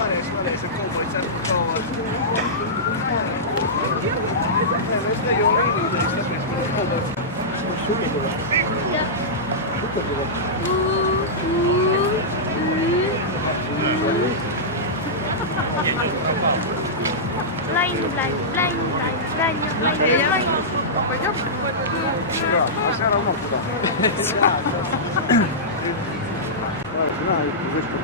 Varēs ar kolboju ceru galvā. Nē, mēs te jau rīdīties, tāpēc mēs kolboju. Пойдем? Да, а все равно туда. Знаю, вышку.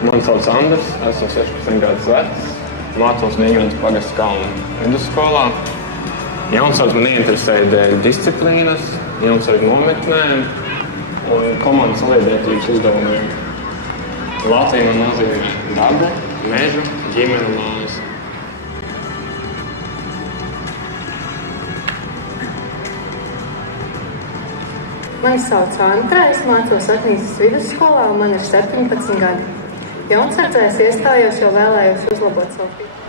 Mani sauc Andris, esmu 16 gadus vecs, mācos Mīgrantas pagasta Kalnu vidusskolā. Jaunsauc man ieinteresēja dēļ disciplīnas, jaunsauc nometnēm un komandas saliedētības uzdevumiem. Latvija man nozīmē dabu, mežu, ģimenu mājas. Mani sauc Antra, es mācos Aknīzes vidusskolā un man ir 17 gadi. Jaunsardzēs iestājos, jo vēlējos uzlabot savu fiziku.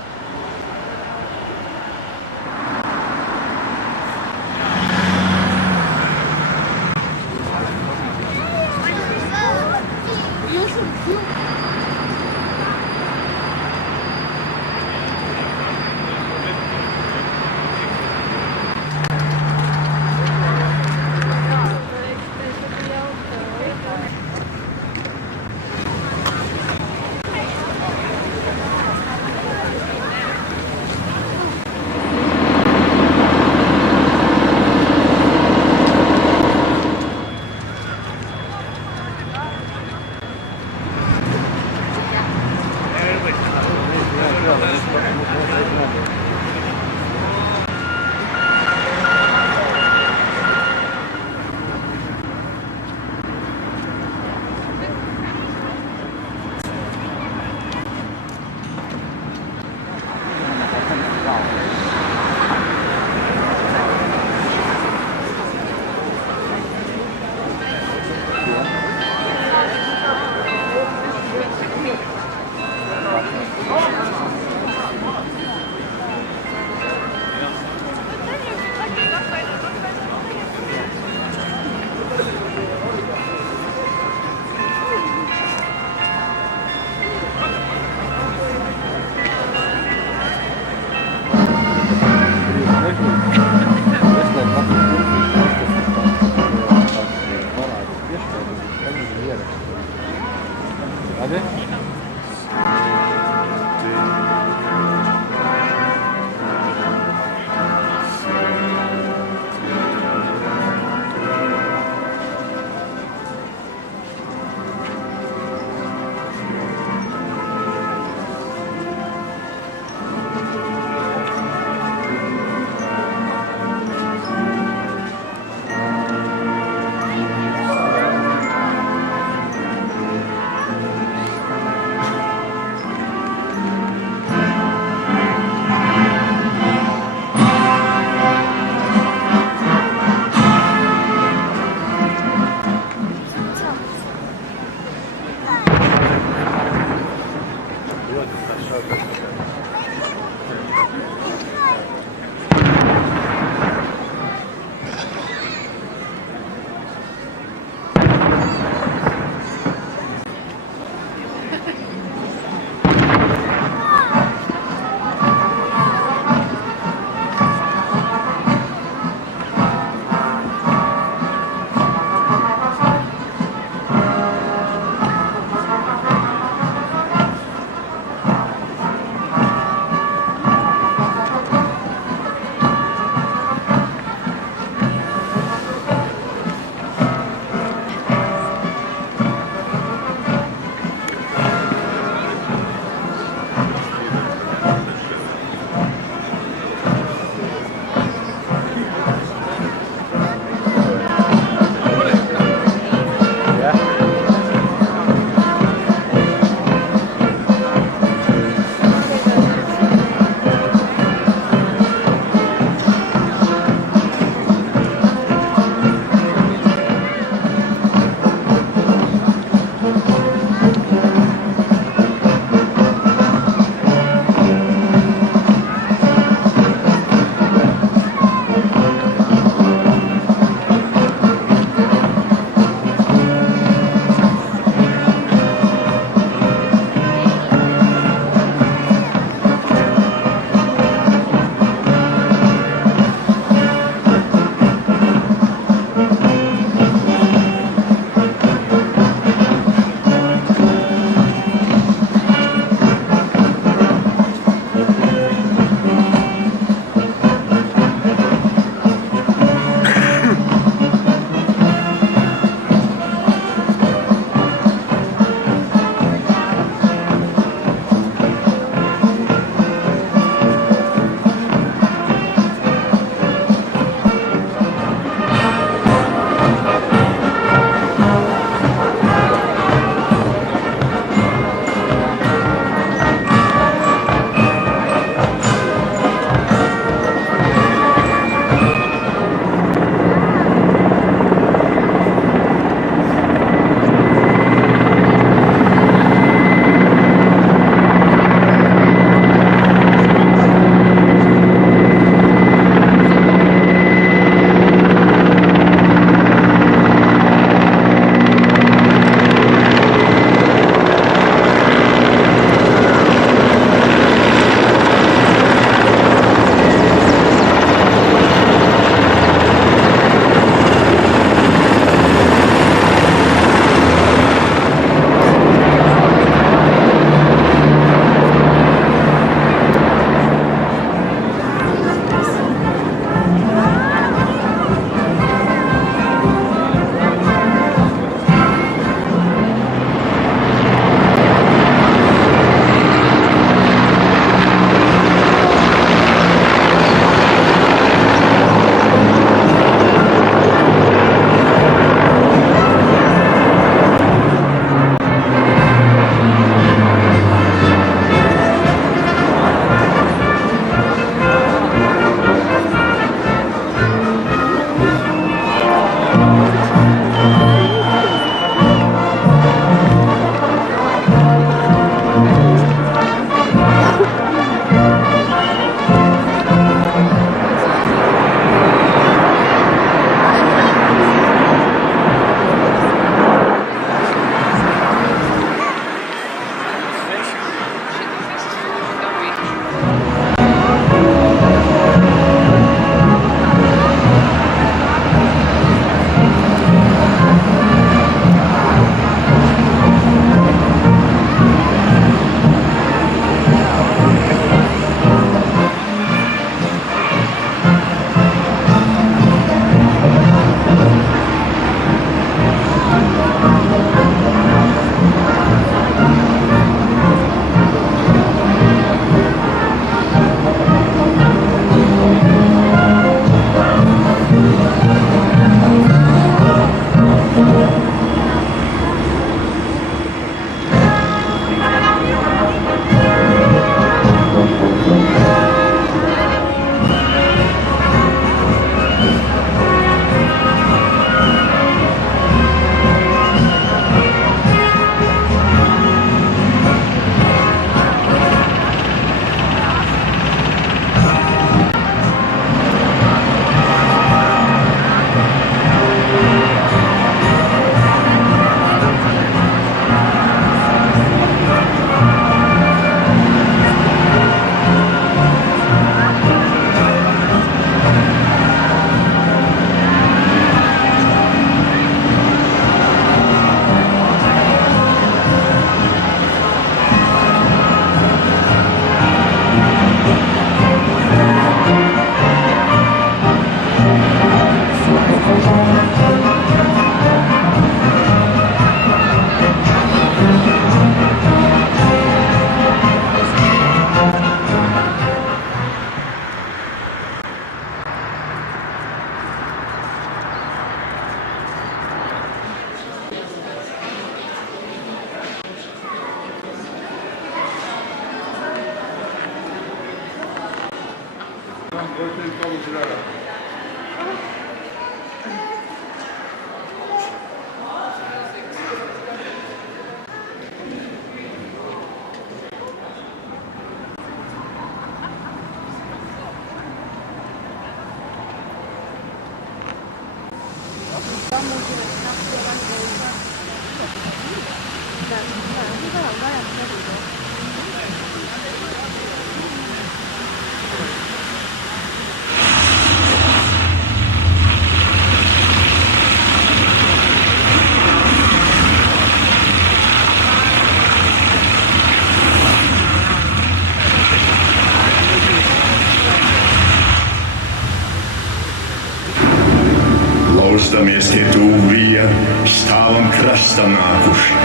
Lauzdamies tie tūvija, stāvam krastam nākuši.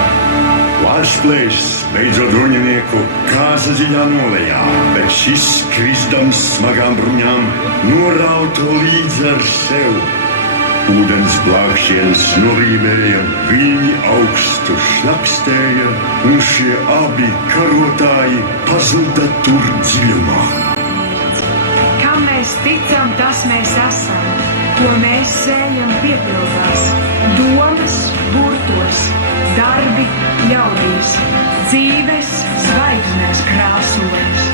Vārdsplēšs beidzot ruņinieku kāza dziļā nolejā, bet šis kristams smagām bruņām norauto līdz ar sev. Ūdens plākšienas norībēja, viņi augstu šlakstēja, un šie abi karotāji pazuda tur dziļumā. Kam mēs ticam, tas mēs esam. Ko mēs sējam, piepildās. Domas burtos, darbi jaudīs, dzīves zvaigznes krāsojas.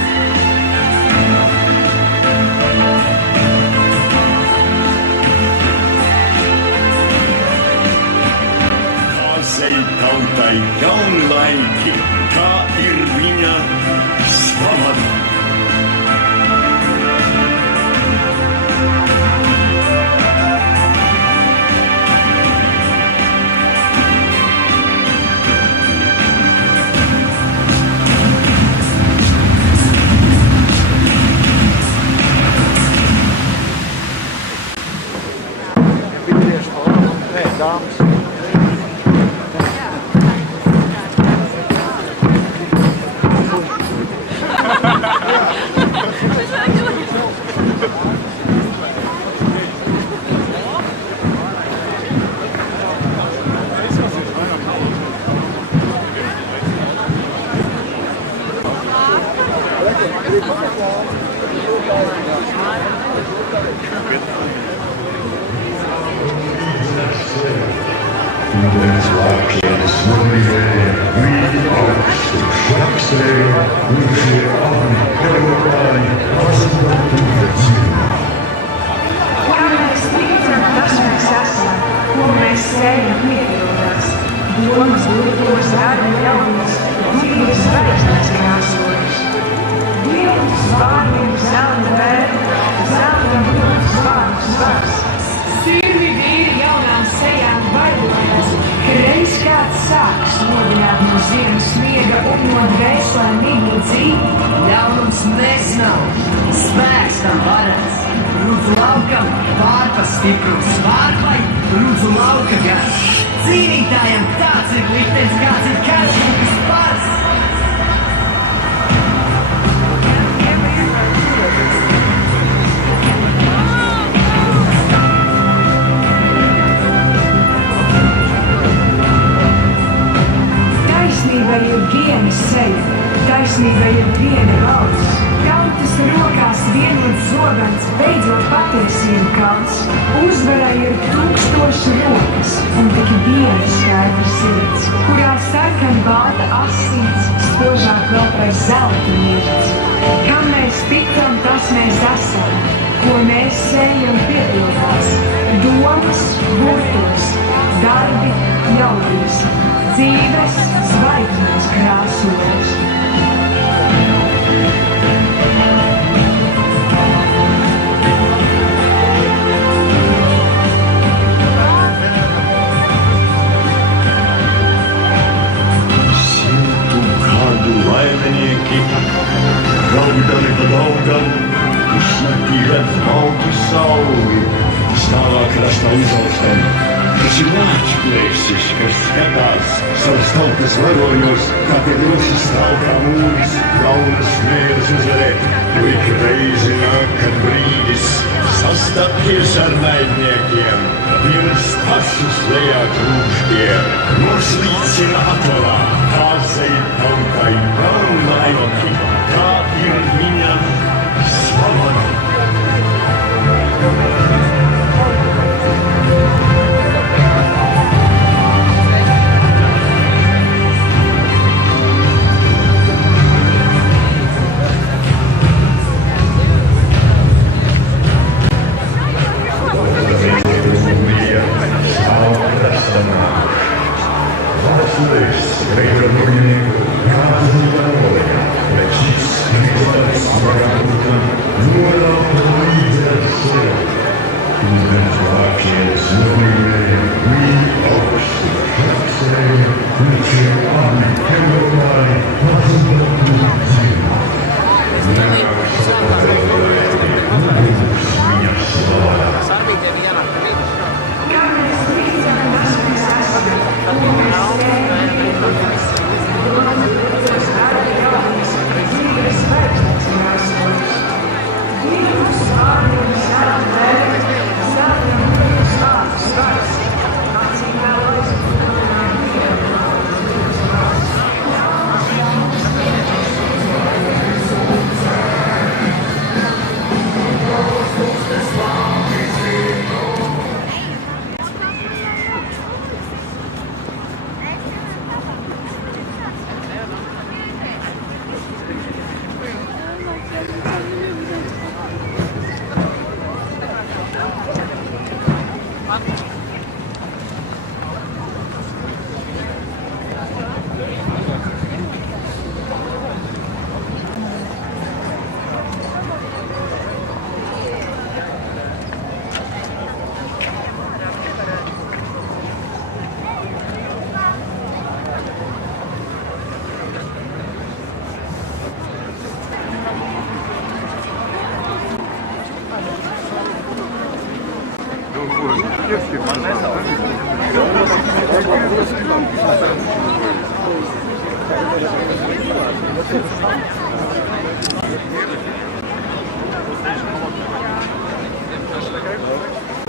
Kāzai tautai jauni laiki, kā ir viņa slavada. Dāmas. Ūdens plākšienas norībēja, viņi augstu šlakstēja, un šie abi karotāji pazuda tur dziļumā. Kam mēs ticam, tas mēs esam. Ko mēs sējam, piepildās. Domas burtos, darbi jaudīs, dzīves zvaigznes krāsojas. Dievs vārdiem zelta vērta, zelta burtas vārdu svars. Sirvi vīri jaunām sejām baidojas, ka reiz kāds sāks nodināt no ziemas sniega un no dvēselēm mīgu dzīvi. Ļaunums nesnauj, spēks tam varens. Rudzu laukam, vārpa stiprums, vārpai rudzu lauka gars. Cīnītājam tāds ir liktenis, kāds ir karš spars. Taisnība ir viena seja, taisnība ir viena valsts. Tautas rokās vienots zobens, beidzot patiesību kalns. Uzvarai ir 1000 rokas un tik viena skaidra sirds, kurā sarkan bāta asins, spožāk vēl pēc zelta mirds. Kam mēs ticam, tas mēs esam. Ko mēs sējam, piepildās. Domas burtos, darbi jaudīs, dzīves zvaigznes krāsojas. Laimenieki, raudami pa daugam, uzsnaktī redz malku sauli, stāvā krastā izaugstam. Tas ir vārdsplēsis, kas skatās savas tautas varoņos, kā tie droši stāv kā mūris, jaunas mēras uzvarēt, jo ik reizi nāk, kad brīdis sastapties ar naidniekiem, vienas pašus lejā krūškiem, noslīcina atvarā, kāzai tautai jauni laiki, kā ir viņa slavada.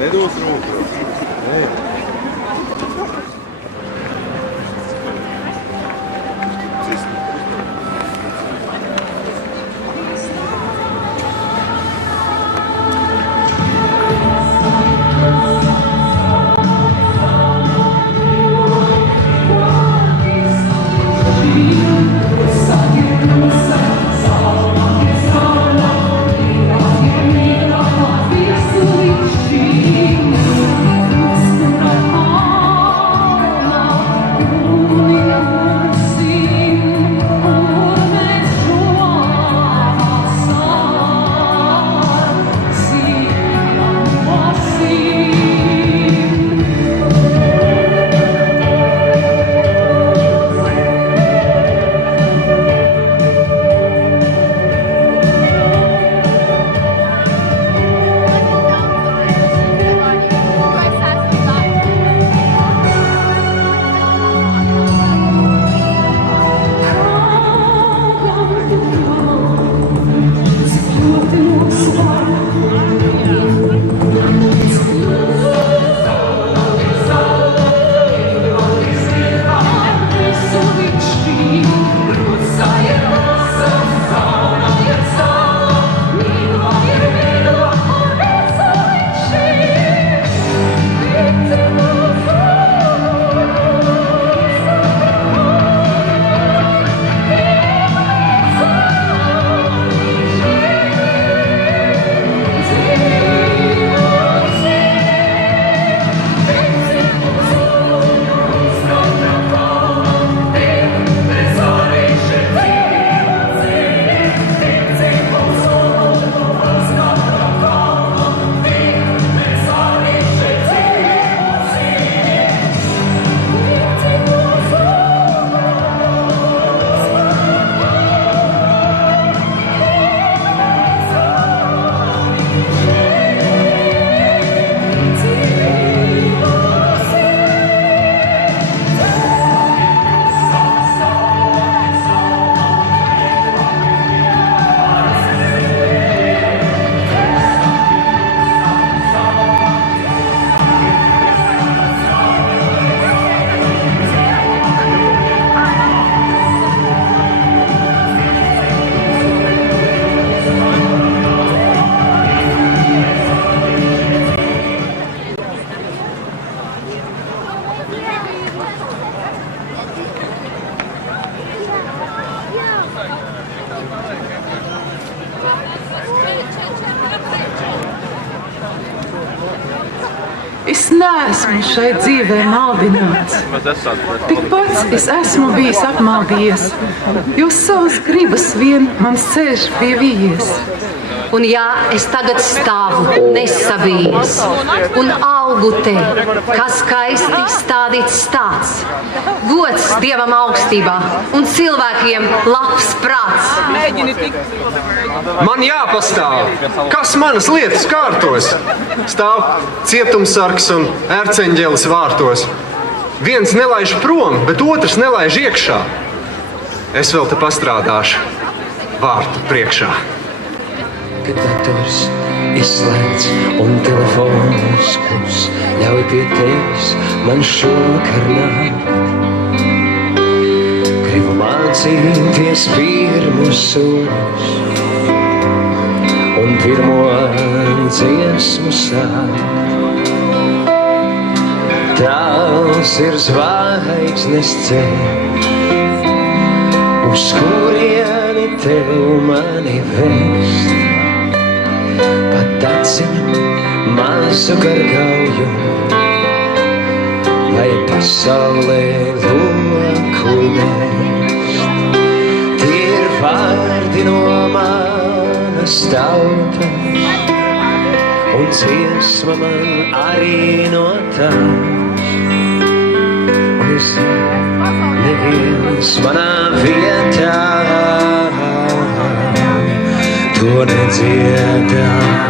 Nedos roku. Es neesmu šai dzīvē maldināts. Tik pats es esmu bijis apmaldījies, jo savas gribas vien man sēž pie vījies. Un ja es tagad stāvu nesabījies un augu te, kā skaisti stādīts stāsts. Gods Dievam augstībā un cilvēkiem labs prāts. Man jāpastāv, kas manas lietas kārtos. Stāv cietumsargs un ērceņģelis vārtos. Viens nelaiž prom, bet otrs nelaiž iekšā. Es vēl te pastrādāšu vārtu priekšā. Kad dators izslēgts un telefons klus, ļauj pie tevis man šovakar nākt. Gribu mācīties pirmus soļus un pirmo dziesmu sākt. Tās ir zvaigznes ceļš, uz kurieni tev mani vest. Pat aciņu mazu gargauju, lai pasaulē loku nest. Tie ir vārdi no manas tautas, un dziesma man arī no tās. Un es neviens manā vietā to nedziedās.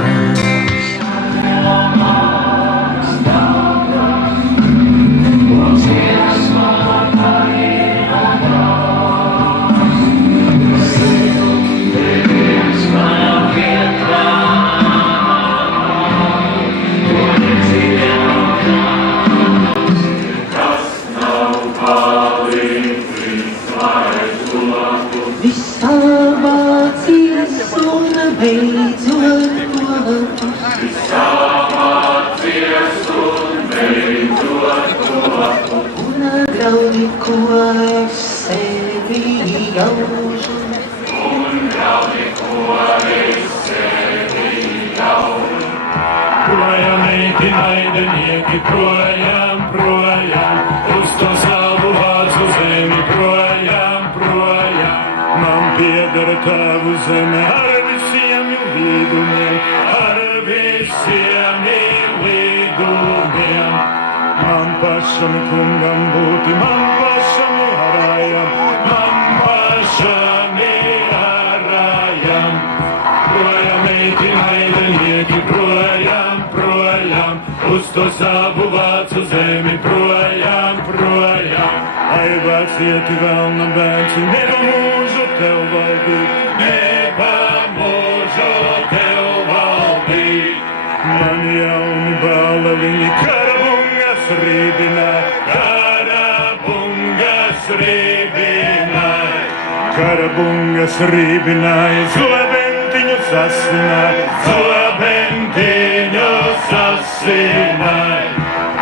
Karabungas rībināja, zobentiņu sasināja, zobentiņu sasināja.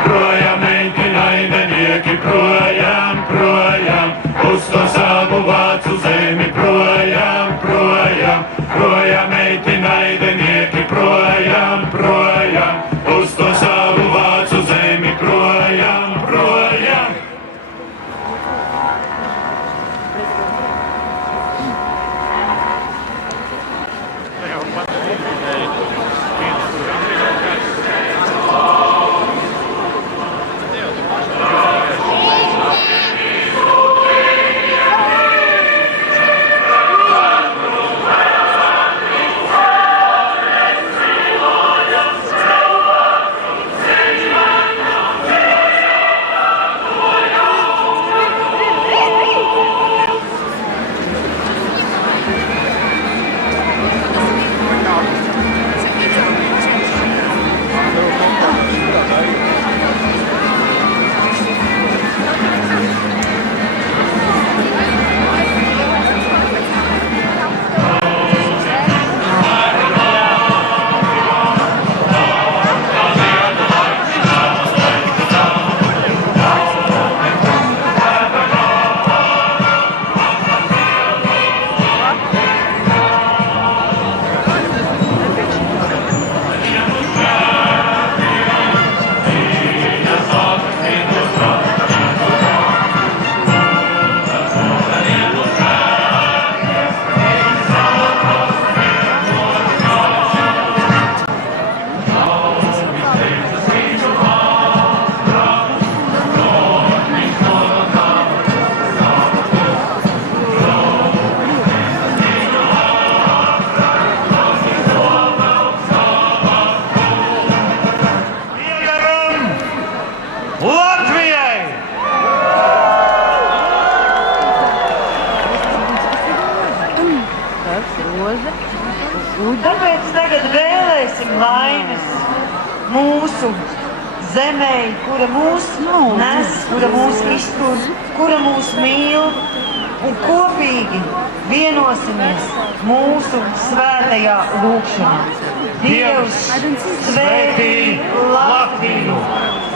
Projām meitināja denieki, projām, projām, uz to savu vācu zemi, projām, projām, projām meitināja denieki, projām, projām, uz to savu vācu zemi, projām, projām. Tāpēc tagad vēlēsim laimes mūsu zemē, kura mūs nes, kura mūs iztur, kura mūs mīl, un kopīgi vienosimies mūsu svētajā lūkšanā. Dievs svētī Latviju!